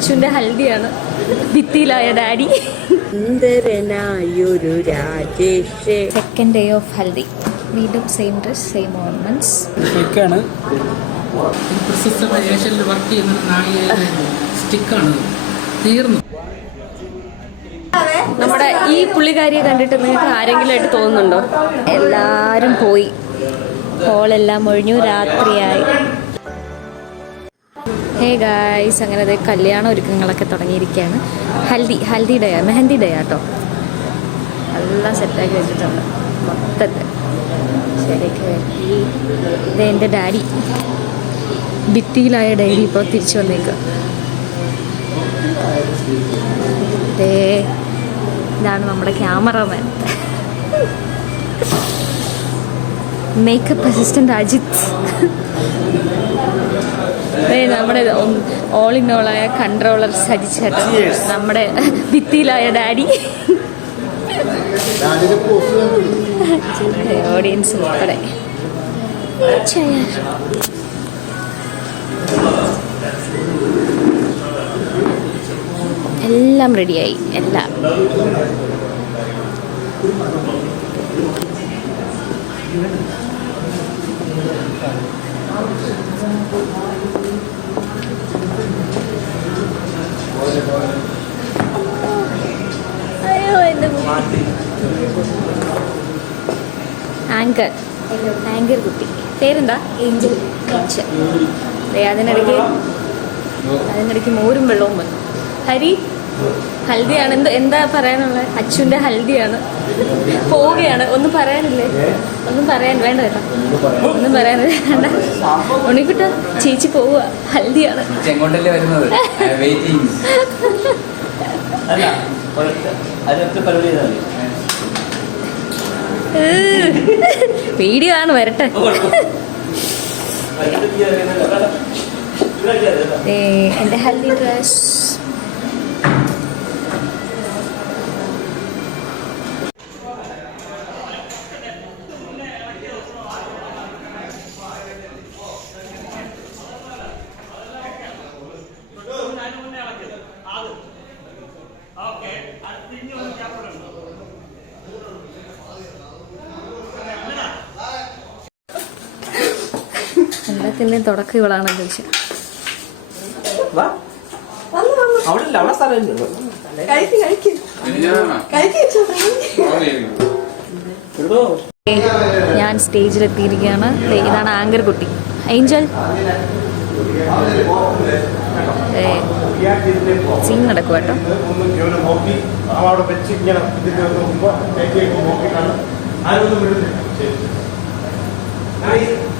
അച്ഛന്റെ ഹൽദിയാണ്. ഭിത്തിയിലായ daddy. സുന്ദരനായൊരു Rajesh. Second day of haldi. വീണ്ടും സെയിം ഡ്രസ് സെയിം ഓർണമെന്റ്സ് സ്റ്റിക്കാണ് പ്രൊസസ്സർ ഏഷ്യനിൽ വർക്ക് ചെയ്യുന്ന സ്റ്റിക്കാണ് തീർന്നു. നമ്മുടെ ഈ പുള്ളിക്കാരിയെ കണ്ടിട്ട് നിങ്ങൾക്ക് ആരെങ്കിലും ആയിട്ട് തോന്നുന്നുണ്ടോ? എല്ലാരും പോയി. ഹോളെല്ലാം ഒഴിഞ്ഞു രാത്രിയായി. ഹേ ഗായ്സ് അങ്ങനെ ദേ കല്യാണ ഒരുക്കങ്ങളൊക്കെ തുടങ്ങിയിരിക്കുകയാണ്. ഹൽദി ഹൽദി ഡേ മെഹന്തി ഡേ ആട്ടോ. എല്ലാം സെറ്റാക്കി വെച്ചിട്ടുണ്ട്. മൊത്തത്തിൽ. ശരിയൊക്കെ വരട്ടി ഇത് എന്റെ ഡാഡി ഭിത്തിയിലായ ഡയറി ഇപ്പോൾ തിരിച്ചു വന്നേക്കുക ഇതാണ് നമ്മുടെ ക്യാമറമാൻ. Makeup assistant Ajith. നമ്മുടെ ഓൾ ഇൻ ഓളായ കൺട്രോളർ സജിച്ചേട്ടൻ നമ്മുടെ ഭിത്തിയിലായ ഡാഡി. ഓഡിയൻസ് ഉൾപ്പെടെ. എല്ലാം റെഡിയായി എല്ലാം. അയ്യോ എന്റെ ആങ്കർ. ആങ്കർ കുട്ടി. പേരെന്താ? ഏഞ്ചൽ. അതിനിടയ്ക്ക് അതിനിടയ്ക്ക് മോരും വെള്ളവും വന്നു. ഹരി ഹൽദിയാണ്. എന്താ എന്താ പറയാനുള്ളത് അച്ഛന്റെ ഹൽദിയാണ്. പോവുകയാണ്. ഒന്നും പറയാനില്ലേ? ഒന്നും പറയാൻ വേണ്ട കേട്ടോ. ഒന്നും പറയാനില്ല വേണ്ട. ഉണ്ണിക്കുട്ട ചേച്ചി പോവുക. ഹൽദിയാണ്. വീഡിയോ ആണ് വരട്ടെ. എന്റെ ഹൽദി ഡ്രസ് എല്ലാത്തിന്റെയും തുടക്കം ഇവളാണ് ചോദിച്ചത് ഞാൻ സ്റ്റേജിലെത്തിയിരിക്കുകയാണ്. ഇതാണ് ആങ്കർ കുട്ടി. ഏഞ്ചൽ. സീൻ നടക്കുക കേട്ടോ. ആരൊന്നും വിടുന്നില്ല ശരി.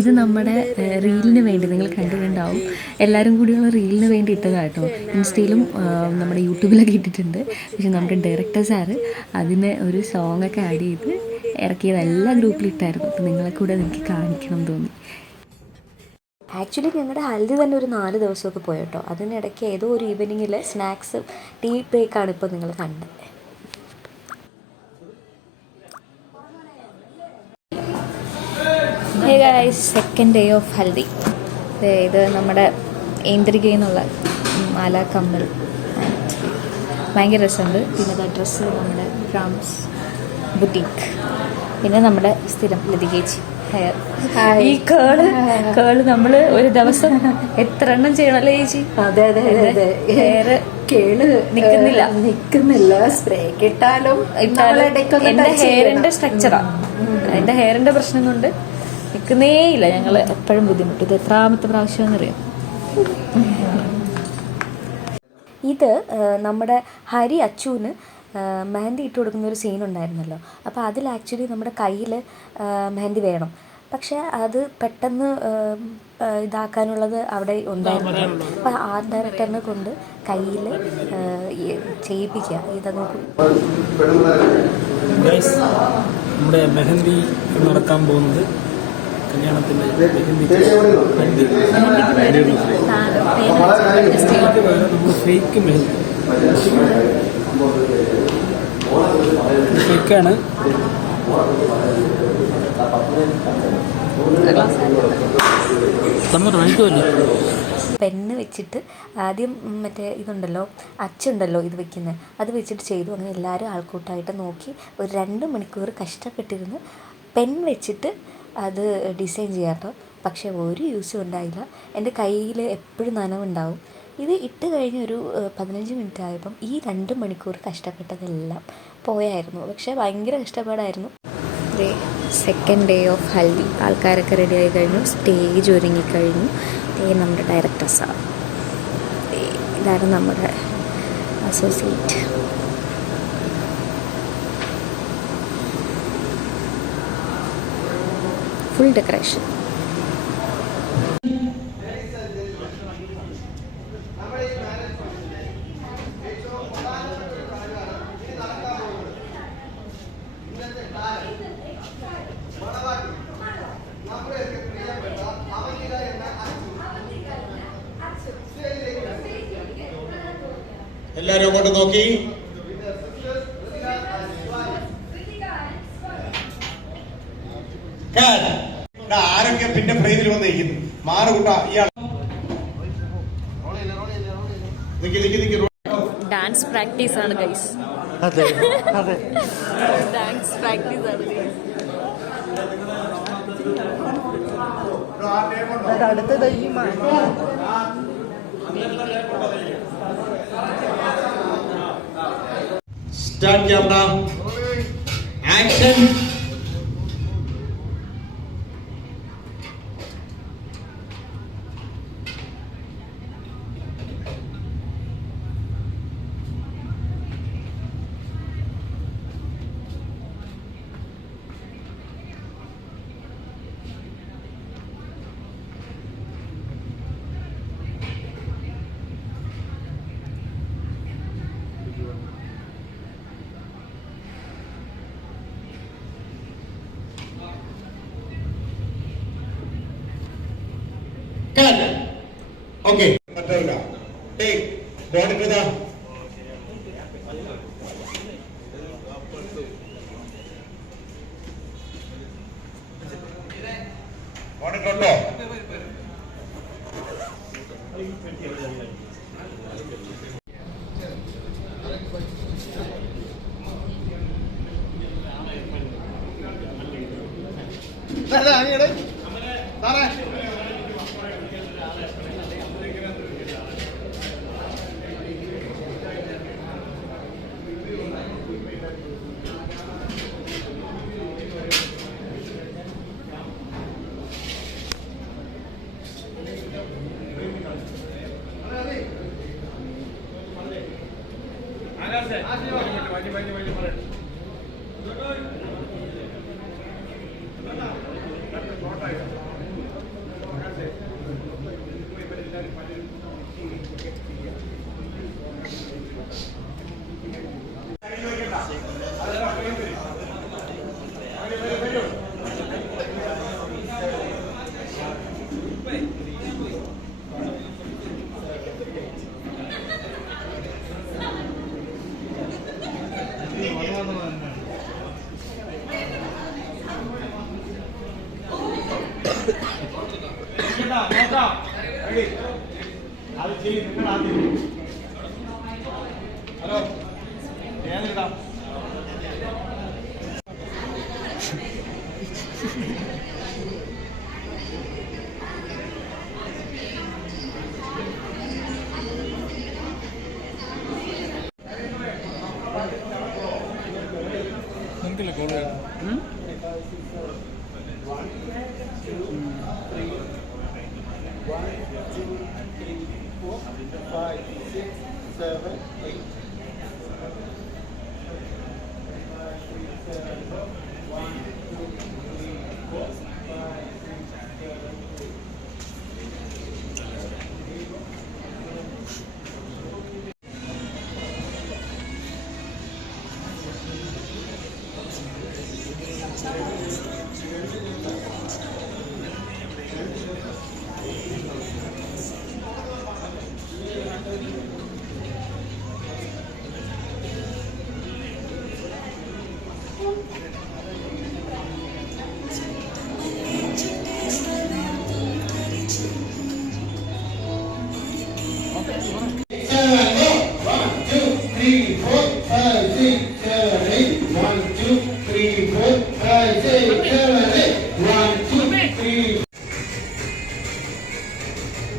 ഇത് നമ്മുടെ റീലിന് വേണ്ടി നിങ്ങൾ കണ്ടിട്ടുണ്ടാവും. എല്ലാവരും കൂടിയുള്ള റീലിന് വേണ്ടി ഇട്ടതാട്ടോ. ഇൻസ്റ്റയിലും നമ്മുടെ യൂട്യൂബിലൊക്കെ ഇട്ടിട്ടുണ്ട്. പക്ഷെ നമ്മുടെ ഡയറക്ടർ സാറ് അതിന് ഒരു സോങ് ഒക്കെ ആഡ് ചെയ്ത് ഇറക്കിയത് എല്ലാ ഗ്രൂപ്പിലും ഇട്ടായിരുന്നു. അപ്പം നിങ്ങളെ കൂടെ എനിക്ക് കാണിക്കണം തോന്നി. ആക്ച്വലി ഞങ്ങളുടെ ഹൽദി തന്നെ ഒരു നാല് ദിവസമൊക്കെ പോയി കേട്ടോ. അതിനിടയ്ക്ക് ഏതോ ഒരു ഈവനിങ്ങിൽ സ്നാക്സ് ടീ ബ്രേക്കാണ് ഇപ്പോൾ നിങ്ങൾ കണ്ടത്. Hey guys second day of haldi. ഇത് നമ്മുടെ ഏന്തരികയിൽ നിന്നുള്ള മാല കമ്മൽ. ഭയങ്കര രസമുണ്ട്. പിന്നെ ഡ്രസ്സ് നമ്മുടെ ഫ്രാംസ് ബുട്ടീക്ക് പിന്നെ നമ്മുടെ സ്ഥിരം ലതികേച്ചി. ഹെയർ ഈ കേൾ കേൾ നമ്മൾ ഒരു ദിവസം എത്ര എണ്ണം ചെയ്യണല്ലേ ചേച്ചി? അതെ അതെ അതെ ഹെയർ കേൾ നിക്കുന്നില്ല. നിക്കുന്നില്ല. സ്പ്രേ കിട്ടാലും എന്റെ ഹെയറിന്റെ സ്ട്രക്ചറാ എന്റെ ഹെയറിന്റെ പ്രശ്നം കൊണ്ട് നിൽക്കുന്നേ ഇല്ല ഞങ്ങൾ എപ്പോഴും ബുദ്ധിമുട്ട്. ഇത് എത്രാമത്തെ പ്രാവശ്യമെന്നറിയാം ഇത് നമ്മുടെ ഹരി അച്ചുവിന് മെഹന്തി ഇട്ട് കൊടുക്കുന്ന ഒരു സീൻ ഉണ്ടായിരുന്നല്ലോ. അപ്പോൾ അതിൽ ആക്ച്വലി നമ്മുടെ കയ്യിൽ മെഹന്തി വേണം. പക്ഷേ അത് പെട്ടെന്ന് ഇതാക്കാനുള്ളത് അവിടെ ഉണ്ടായിരുന്നു. അപ്പോൾ ആർട്ട് ഡയറക്ടറിനെ കൊണ്ട് കയ്യിൽ ചെയ്യിപ്പിക്കുക. ഇത് നോക്കും. നമ്മുടെ മെഹന്തി നടക്കാൻ പോകുന്നത് നമ്മൾ ഫേക്ക് മെഹന്തി. ഫേക്കാണ് നമ്മൾ വാങ്ങിക്കുമല്ലോ. പെണ്ണ് വെച്ചിട്ട് ആദ്യം മറ്റേ ഇതുണ്ടല്ലോ അച്ചുണ്ടല്ലോ ഇത് വെക്കുന്നത് അത് വെച്ചിട്ട് ചെയ്തു. അങ്ങനെ എല്ലാവരും ആൾക്കൂട്ടായിട്ട് നോക്കി ഒരു രണ്ട് മണിക്കൂർ കഷ്ടപ്പെട്ടിരുന്നു പെൻ വെച്ചിട്ട് അത് ഡിസൈൻ ചെയ്യാറുണ്ട് പക്ഷേ ഒരു യൂസും ഉണ്ടായില്ല. എന്റെ കയ്യിൽ എപ്പോഴും നനവുണ്ടാവും. ഇത് ഇട്ട് കഴിഞ്ഞ് ഒരു പതിനഞ്ച് മിനിറ്റ് ആയപ്പം ഈ രണ്ട് മണിക്കൂർ കഷ്ടപ്പെട്ടതെല്ലാം പോയായിരുന്നു. പക്ഷേ ഭയങ്കര കഷ്ടപ്പാടായിരുന്നു. Second day of haldi. ആൾക്കാരൊക്കെ റെഡി ആയി കഴിഞ്ഞു. സ്റ്റേജ് ഒരുങ്ങിക്കഴിഞ്ഞു നമ്മുടെ ഡയറക്ടർ സാർ. ഇതാണ് നമ്മുടെ അസോസിയേറ്റ് ഫുൾ ഡെക്കറേഷൻ എല്ലാരും അങ്ങോട്ട് നോക്കി. Cut. പിന്നെ ഫ്രെയിമിൽ വന്നിരിക്കുന്നു മാറുകൂട്ട ഇയാൾ ഡാൻസ് പ്രാക്ടീസ് ആണ് ഗൈസ് അതെ അതെ. ഡാൻസ് പ്രാക്ടീസ് ആണ് guys start camera action okay Take. Body body the. Body to അത്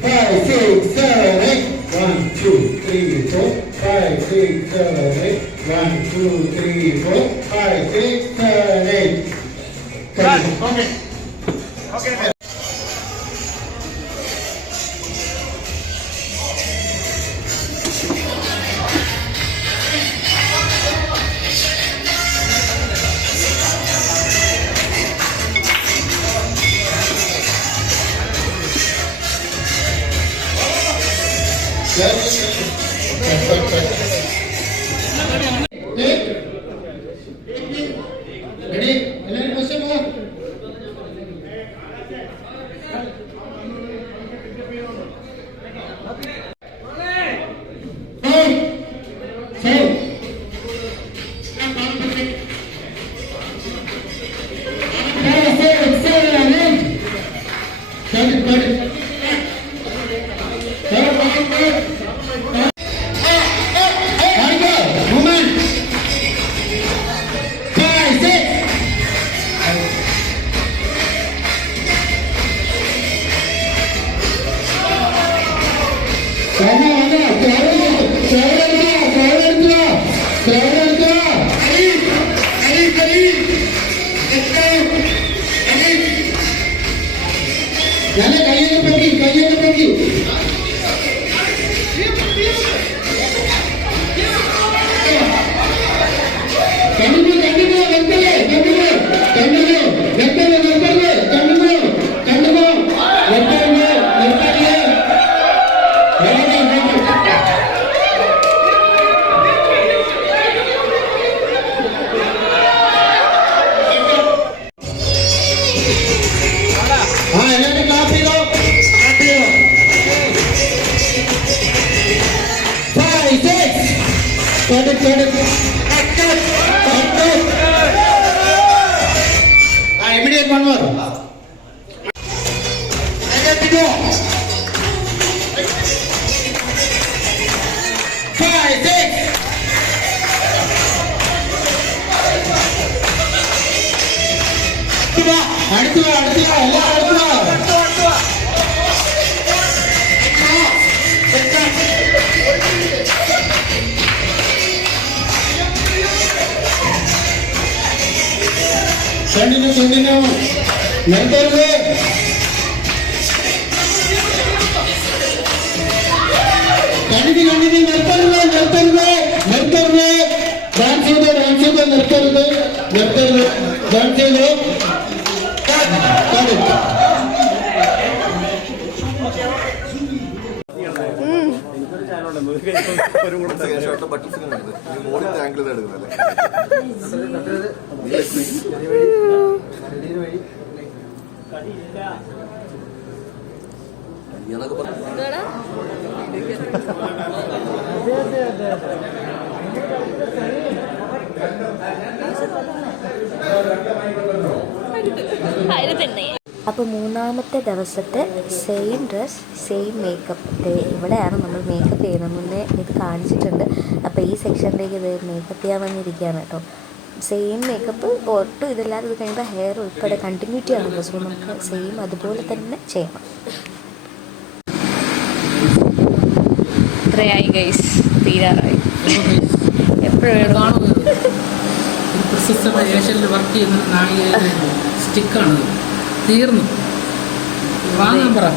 Five, six, seven, eight. One, two, three, four. Five, six, seven, eight. One, two, three, four. 簡単簡単。enemy Let it go. Five, six. അടുത്ത വാ, അടുത്ത വാ, എല്ലാം അടുത്ത വാ. Continue, continue. നിർത്തരുത് കണിതി കണിതി നിർത്തരുത് നിർത്തരുത് നിർത്തരുത്. ഡാൻസ് ചെയ്ത് ഡാൻസ് ചെയ്ത് നിർത്തരുത് നിർത്തരുത്. ഡാൻസ് ചെയ്ത്. Cut എടുക്കുന്നല്ലേ അപ്പോൾ മൂന്നാമത്തെ ദിവസത്തെ സെയിം ഡ്രസ് സെയിം മേക്കപ്പ് ഇവിടെയാണ് നമ്മൾ മേക്കപ്പ് ചെയ്യുന്നത്. മുന്നേ ഇത് കാണിച്ചിട്ടുണ്ട്. അപ്പോൾ ഈ സെക്ഷനിലേക്ക് ഇത് മേക്കപ്പ് ചെയ്യാൻ വന്നിരിക്കുകയാണ് കേട്ടോ. സെയിം മേക്കപ്പ് ഒട്ടും ഇതില്ലാതെ ഇത് കഴിയുമ്പോൾ ഹെയർ ഉൾപ്പെടെ കണ്ടിന്യൂറ്റി ആണല്ലോ. സോ നമുക്ക് സെയിം അതുപോലെ തന്നെ ചെയ്യണം. ഇത്രയായി ഗൈസ് തീരാറായി. എപ്പോഴും വർക്ക് ചെയ്യുന്ന നായിക സ്റ്റിക്കാണ് തീർന്നു. വാങ്ങാൻ പറ.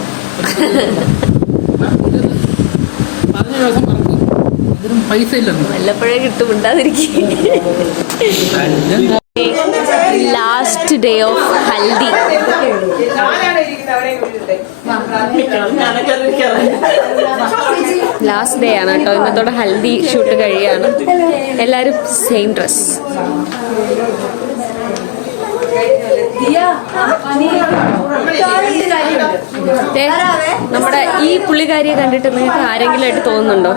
പതിനഞ്ച് ദിവസം പറഞ്ഞു. ഇതിനും പൈസ ഇല്ലെന്ന്. വല്ലപ്പോഴേ കിട്ടും ഉണ്ടാതിരിക്കും last day of haldi last day ആണ് കേട്ടോ. ഇന്നത്തോടെ ഹൽദി ഷൂട്ട് കഴിയാണ്. എല്ലാരും സെയിം ഡ്രസ് നമ്മുടെ ഈ പുള്ളിക്കാരിയെ കണ്ടിട്ട് നിങ്ങൾക്ക് ആരെങ്കിലും ആയിട്ട് തോന്നുന്നുണ്ടോ?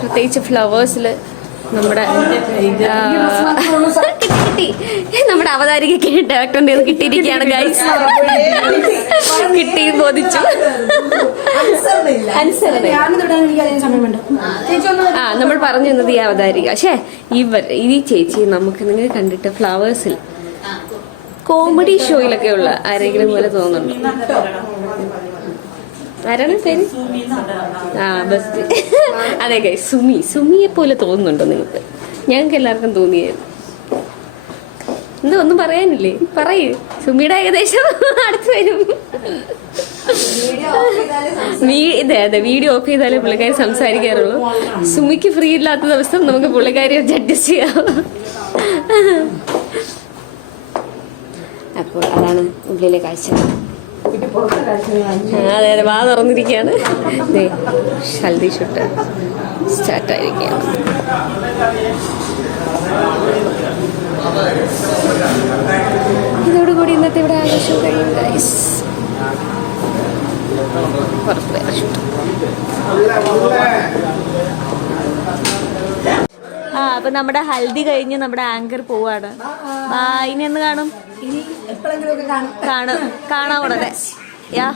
പ്രത്യേകിച്ച് ഫ്ലവേഴ്സിൽ നമ്മുടെ കിട്ടി കിട്ടി. നമ്മുടെ അവതാരികയ്ക്ക് ഡയറക്ടറിന്റെ കിട്ടിയിരിക്കുകയാണ് ഗൈസ് കിട്ടി. ബോധിച്ചു. ആ നമ്മൾ പറഞ്ഞു തന്നത് ഈ അവതാരിക. പക്ഷേ ഇവർ ഈ ചേച്ചി നമുക്ക് നിങ്ങൾ കണ്ടിട്ട് ഫ്ലവേഴ്സിൽ കോമഡി ഷോയിലൊക്കെ ഉള്ള ആരെങ്കിലും പോലെ തോന്നുന്നുണ്ടോ? ആരാണ് പേര് ആ ബെസ്റ്റ് അതെ കൈ സുമി. സുമിയെ പോലെ തോന്നുന്നുണ്ടോ നിങ്ങൾക്ക്? ഞങ്ങൾക്ക് എല്ലാവർക്കും തോന്നിയായിരുന്നു. എന്താ ഒന്നും പറയാനില്ലേ? പറയൂ. സുമിയുടെ ഏകദേശം അടുത്ത് വരും. അതെ അതെ വീഡിയോ ഓഫ് ചെയ്താലേ പുള്ളിക്കാരി സംസാരിക്കാറുള്ളൂ. സുമിക്ക് ഫ്രീ ഇല്ലാത്ത ദിവസം നമുക്ക് പുള്ളിക്കാരി വെച്ച് അഡ്ജസ്റ്റ് ചെയ്യാം. അപ്പോൾ അതാണ് ഉള്ളിലെ കാഴ്ച അതെ അതെ വാ തുറന്നിരിക്കുകയാണ്. ഹൽദി ഷൂട്ട് സ്റ്റാർട്ടായിരിക്കുകയാണ്. ഇതോടുകൂടി ഇന്നത്തെ ഇവിടെ ആഘോഷം കഴിയും ആ അപ്പൊ നമ്മുടെ ഹൽദി കഴിഞ്ഞ് നമ്മുടെ ആങ്കർ പോവാണ്. ആ ഇനി എന്ന് കാണും? കാണും. കാണാം. ഉടനെ യാ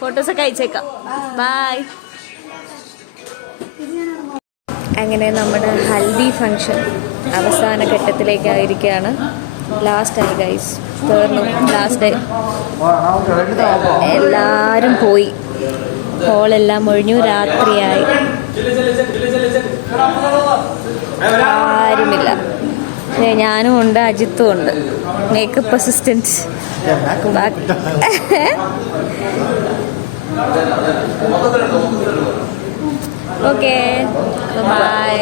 ഫോട്ടോസ് ഒക്കെ അയച്ചേക്കാം. ബായ് അങ്ങനെ നമ്മുടെ ഹൽദി ഫങ്ഷൻ അവസാന ഘട്ടത്തിലേക്കായിരിക്കുകയാണ്. ലാസ്റ്റ് ആയി ഗൈസ് തീർന്നു ലാസ്റ്റ് എല്ലാവരും പോയി. ഹോളെല്ലാം ഒഴിഞ്ഞു. രാത്രിയായി. ആരുമില്ല. ഞാനും ഉണ്ട് അജിത്തും ഉണ്ട്. Makeup assistant okay bye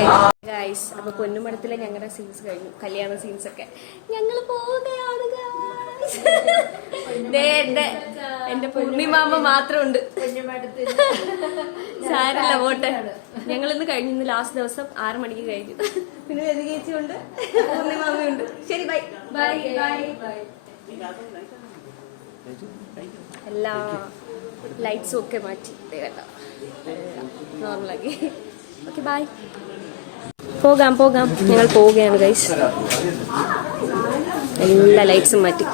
guys അപ്പൊ പൊന്നുമടത്തിലെ ഞങ്ങളുടെ സീൻസ് കഴിഞ്ഞു. കല്യാണ സീൻസ് ഒക്കെ. ഞങ്ങൾ പോവുകയാണ് എന്റെ എന്റെ പൂർണിമാമ മാത്രമുണ്ട്. സാരല്ല പോട്ടെ. ഞങ്ങൾ ഇന്ന് കഴിഞ്ഞു ലാസ്റ്റ് ദിവസം ആറു മണിക്ക് കഴിഞ്ഞു. പിന്നെ ചേച്ചിയുണ്ട്. പൂർണിമാമയുണ്ട്. ശരി ബൈ ബൈ ബൈ എല്ലാ ലൈറ്റ്സും ഒക്കെ മാറ്റി. കേട്ടോ നോർമലാക്കി ഓക്കെ ബൈ പോകാം പോകാം. ഞങ്ങൾ പോവുകയാണ് ഗൈസ് എല്ലാ ലൈറ്റ്സും മാറ്റി.